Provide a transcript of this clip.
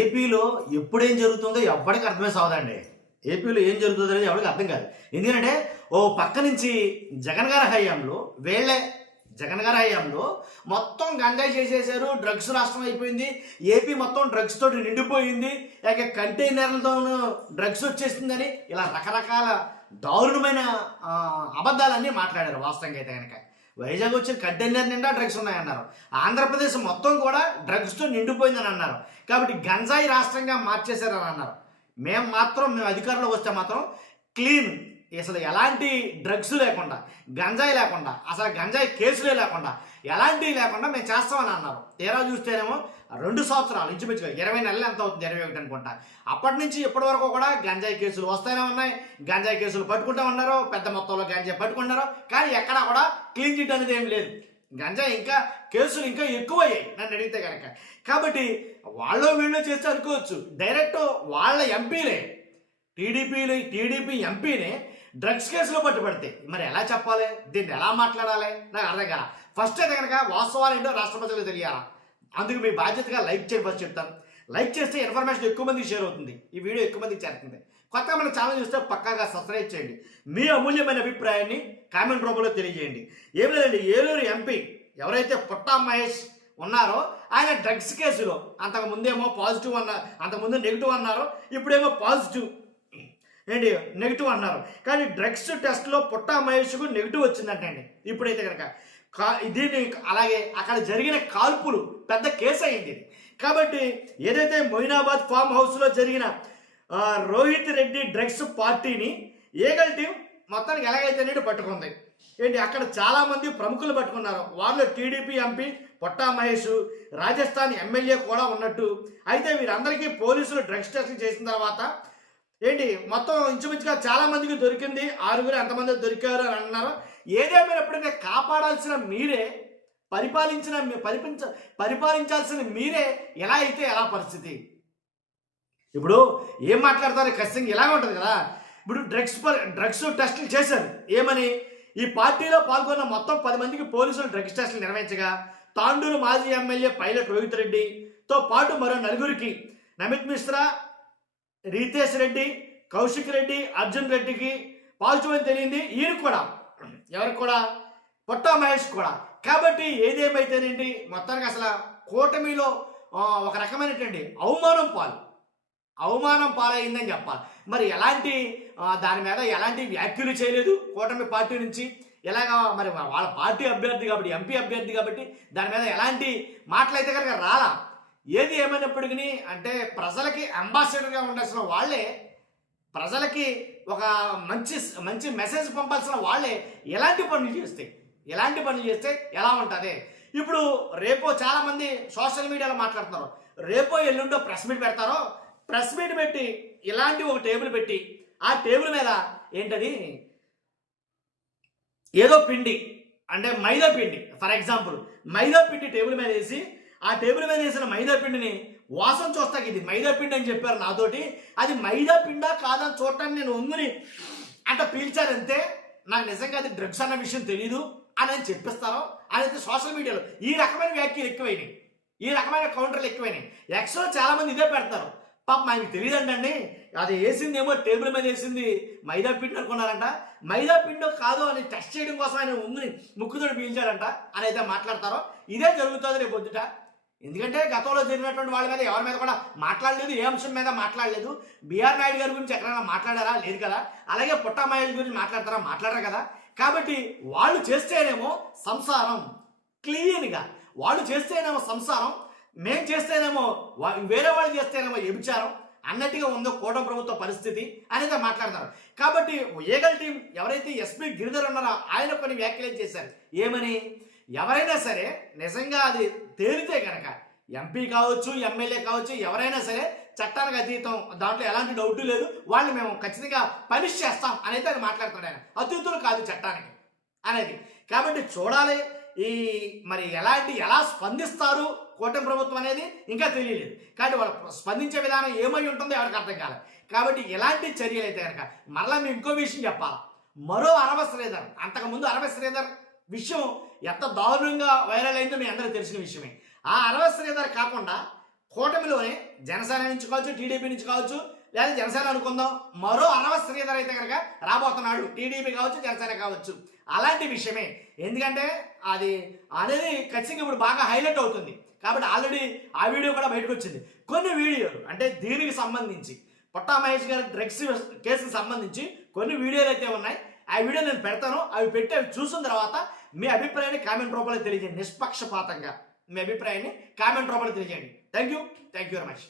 ఏపీలో ఎప్పుడేం జరుగుతుందో ఎవ్వడికి అర్థమే సావదండి. ఏపీలో ఏం జరుగుతుందో అనేది ఎవరికి అర్థం కాదు. ఎందుకంటే ఓ పక్క నుంచి జగన్ గారి హయాంలో వీళ్ళే జగన్ గారి హయాంలో మొత్తం గంజాయి చేసేసారు. డ్రగ్స్ రాష్ట్రం అయిపోయింది. ఏపీ మొత్తం డ్రగ్స్ తోటి నిండిపోయింది. ఇక కంటైనర్లతోనూ డ్రగ్స్ వచ్చేస్తుందని ఇలా రకరకాల దారుణమైన అబద్ధాలన్నీ మాట్లాడారు. వాస్తవంగా అయితే కనుక వైజాగ్ వచ్చిన కంటైనర్ నిండా డ్రగ్స్ ఉన్నాయన్నారు. ఆంధ్రప్రదేశ్ మొత్తం కూడా డ్రగ్స్తో నిండిపోయిందని అన్నారు. కాబట్టి గంజాయి రాష్ట్రంగా మార్చేశారని అన్నారు. మేము అధికారంలోకి వస్తే మాత్రం క్లీన్, అసలు ఎలాంటి డ్రగ్స్ లేకుండా, గంజాయి లేకుండా, అసలు గంజాయి కేసులే లేకుండా, ఎలాంటివి లేకుండా మేము చేస్తామని అన్నారు. తీరా చూస్తేనేమో 2 సంవత్సరాలు ఇంచుమించుగా 20 నెలలు ఎంత అవుతుంది, 21 అనుకుంటా. అప్పటి నుంచి ఇప్పటి వరకు కూడా గంజాయి కేసులు వస్తూనే ఉన్నాయి. గంజాయి కేసులు పట్టుకుంటూ ఉన్నారు. పెద్ద మొత్తంలో గంజాయి పట్టుకుంటారు. కానీ ఎక్కడా కూడా క్లీన్ చిట్ అనేది ఏం లేదు. గంజాయి ఇంకా కేసులు ఇంకా ఎక్కువయ్యాయి నన్ను అడిగితే కనుక. కాబట్టి వాళ్ళు వీళ్ళు చేస్తే అనుకోవచ్చు. డైరెక్ట్ వాళ్ళ ఎంపీలే టీడీపీ ఎంపీనే డ్రగ్స్ కేసులో పట్టుబడితే మరి ఎలా చెప్పాలి, దీన్ని ఎలా మాట్లాడాలి నాకు అర్థం కాల. ఫస్ట్ అయితే కనుక వాస్తవాలు ఏంటో రాష్ట్ర ప్రజలకు తెలియాలా. అందుకు మీ బాధ్యతగా లైక్ చేయండి. ఫస్ట్ చెప్తాను, లైక్ చేస్తే ఇన్ఫర్మేషన్ ఎక్కువ మందికి షేర్ అవుతుంది. ఈ వీడియో ఎక్కువ మందికి చేరుతుంది. కొత్తగా మన ఛానల్ చూస్తే పక్కాగా సబ్స్క్రైబ్ చేయండి. మీ అమూల్యమైన అభిప్రాయాన్ని కామెంట్ రూపంలో తెలియజేయండి. ఏం లేదండి, ఏలూరు ఎంపీ ఎవరైతే పుట్టా మహేష్ ఉన్నారో ఆయన డ్రగ్స్ కేసులో అంతకుముందేమో పాజిటివ్ అన్నారు, అంతకుముందు నెగిటివ్ అన్నారు, ఇప్పుడేమో పాజిటివ్ నెగిటివ్ అన్నారు. కానీ డ్రగ్స్ టెస్ట్లో పుట్టా మహేష్కు నెగిటివ్ వచ్చిందంటండి. ఇప్పుడైతే కనుక దీన్ని అలాగే అక్కడ జరిగిన కాల్పులు పెద్ద కేసు అయింది. కాబట్టి ఏదైతే మొయినాబాద్ ఫామ్ హౌస్లో జరిగిన రోహిత్ రెడ్డి డ్రగ్స్ పార్టీని ఏగల్ టీం మొత్తానికి ఎలాగైతే పట్టుకుంది. అక్కడ చాలామంది ప్రముఖులు పట్టుకున్నారు. వాళ్ళు టీడీపీ ఎంపీ పుట్టా మహేష్, రాజస్థాన్ ఎమ్మెల్యే కూడా ఉన్నట్టు. అయితే వీరందరికీ పోలీసులు డ్రగ్స్ టెస్ట్ చేసిన తర్వాత మొత్తం ఇంచుమించుగా చాలా మందికి దొరికింది. 6 ఎంతమంది దొరికారు అని అన్నారు. ఏదేమైనప్పటికీ కాపాడాల్సిన మీరే, పరిపాలించాల్సిన మీరే ఎలా అయితే ఎలా పరిస్థితి. ఇప్పుడు ఏం మాట్లాడతారు, ఖచ్చితంగా ఇలాగే ఉంటుంది కదా. ఇప్పుడు డ్రగ్స్ టెస్టులు చేశారు. ఏమని ఈ పార్టీలో పాల్గొన్న మొత్తం 10 మందికి పోలీసులు డ్రగ్స్ టెస్టులు నిర్వహించగా తాండూరు మాజీ ఎమ్మెల్యే పైలట్ రోహిత్ రెడ్డితో పాటు మరో 4 నమిత్ మిశ్రా, రీతేష్ రెడ్డి, కౌశిక్ రెడ్డి, అర్జున్ రెడ్డికి పాజిటివ్ అని తెలియంది. ఈయన కూడా ఎవరికి కూడా పుట్టా మహేష్ కూడా. కాబట్టి ఏదేమైతేనేంటి మొత్తానికి అసలు కూటమిలో ఒక రకమైనటువంటి అవమానం పాలైందని చెప్పాలి. మరి ఎలాంటి దాని మీద ఎలాంటి వ్యాఖ్యలు చేయలేదు కూటమి పార్టీ నుంచి. ఎలాగా మరి వాళ్ళ పార్టీ అభ్యర్థి కాబట్టి, ఎంపీ అభ్యర్థి కాబట్టి దాని మీద ఎలాంటి మాటలైతే కనుక రాలా. ఏది ఏమైనప్పటికీ అంటే ప్రజలకి అంబాసిడర్గా ఉండాల్సిన వాళ్ళే, ప్రజలకి ఒక మంచి మెసేజ్ పంపాల్సిన వాళ్ళే ఎలాంటి పనులు చేస్తే ఎలా ఉంటుంది. ఇప్పుడు రేపో చాలామంది సోషల్ మీడియాలో మాట్లాడుతున్నారు. రేపో ఎల్లుండో ప్రెస్ మీట్ పెడతారో, ప్రెస్ మీట్ పెట్టి ఇలాంటి ఒక టేబుల్ పెట్టి ఆ టేబుల్ మీద ఏదో పిండి అంటే మైదా పిండి, ఫర్ ఎగ్జాంపుల్ మైదా పిండి టేబుల్ మీద వేసి ఆ టేబుల్ మీద వేసిన మైదా పిండిని వాసన చూస్తాకి ఇది మైదా పిండి అని చెప్పారు నాతోటి. అది మైదా పిండా కాదని చూడటానికి నేను ఒంగుని అంట పీల్చానంతే. నాకు నిజంగా అది డ్రగ్స్ అన్న విషయం తెలీదు అని చెప్పిస్తారో అని అయితే సోషల్ మీడియాలో ఈ రకమైన వ్యాఖ్యలు ఎక్కువైనాయి, ఈ రకమైన కౌంటర్లు ఎక్కువైనాయి. ఎక్స్లో చాలామంది ఇదే పెడతారు. పాప ఆయనకి తెలియదండి, అది వేసిందేమో టేబుల్ మీద వేసింది మైదా పిండి అనుకున్నారంట. మైదా పిండో కాదు అని టెస్ట్ చేయడం కోసం ఆయన ఒంగుని ముక్కుతోటి పీల్చాడంట అని అయితే మాట్లాడతారో. ఇదే జరుగుతుంది రేపు పొద్దుట. ఎందుకంటే గతంలో జరిగినటువంటి వాళ్ళ మీద ఎవరి మీద కూడా మాట్లాడలేదు, ఏ అంశం మీద మాట్లాడలేదు. బిఆర్ నాయుడు గారి గురించి ఎక్కడైనా మాట్లాడారా, లేదు కదా. అలాగే పుట్టా మహేష్ గురించి మాట్లాడరు కదా. కాబట్టి వాళ్ళు చేస్తేనేమో సంసారం క్లీన్గా, వాళ్ళు చేస్తేనేమో సంసారం, మేం చేస్తేనేమో వేరే వాళ్ళు చేస్తేనేమో వ్యభిచారం అన్నట్టుగా ఉందో కూటమి ప్రభుత్వ పరిస్థితి అనేది మాట్లాడతారు. కాబట్టి ఏగల్ టీం ఎవరైతే ఎస్పీ గిరిధర్ ఉన్నారో ఆయన కొన్ని వ్యాఖ్యలు చేశారు. ఏమని, ఎవరైనా సరే నిజంగా అది తేలితే కనుక ఎంపీ కావచ్చు, ఎమ్మెల్యే కావచ్చు, ఎవరైనా సరే చట్టానికి అతీతం, దాంట్లో ఎలాంటి డౌట్ లేదు, వాళ్ళు మేము ఖచ్చితంగా పనిష్ చేస్తాం అనేది ఆయన మాట్లాడుతున్నాడు. ఆయన అతీతులు కాదు చట్టానికి అనేది. కాబట్టి చూడాలి మరి ఎలా స్పందిస్తారు కూటమి ప్రభుత్వం అనేది ఇంకా తెలియలేదు. కాబట్టి వాళ్ళు స్పందించే విధానం ఏమై ఉంటుందో ఎవరికి అర్థం కాలేదు. కాబట్టి ఎలాంటి చర్యలు అయితే కనుక మరలా మేము ఇంకో విషయం చెప్పాలి. మరో అరవ శ్రీధర్, అంతకుముందు అరవ శ్రీధర్ విషయం ఎంత దారుణంగా వైరల్ అయిందో మీ అందరికీ తెలిసిన విషయమే. ఆ అరవ శ్రీధర్ కాకుండా కూటమిలోనే జనసేన నుంచి కావచ్చు, టీడీపీ నుంచి కావచ్చు, లేదా జనసేన అనుకుందాం, మరో అరవ శ్రీధర్ అయితే కనుక రాబోతున్నాడు, టీడీపీ కావచ్చు, జనసేన కావచ్చు. అలాంటి విషయమే. ఎందుకంటే అది అనేది ఖచ్చితంగా ఇప్పుడు బాగా హైలైట్ అవుతుంది కాబట్టి ఆల్రెడీ ఆ వీడియో కూడా బయటకు వచ్చింది. కొన్ని వీడియోలు అంటే దీనికి సంబంధించి పొట్టా మహేష్ గారి డ్రగ్స్ కేసుకు సంబంధించి కొన్ని వీడియోలు అయితే ఉన్నాయి. ఆ వీడియో నేను పెడతాను. అవి పెట్టి అవి చూసిన తర్వాత మీ అభిప్రాయాన్ని కామెంట్ రూపంలో తెలియజేయండి. నిష్పక్షపాతంగా మీ అభిప్రాయాన్ని కామెంట్ రూపంలో తెలియజేయండి. Thank you very much.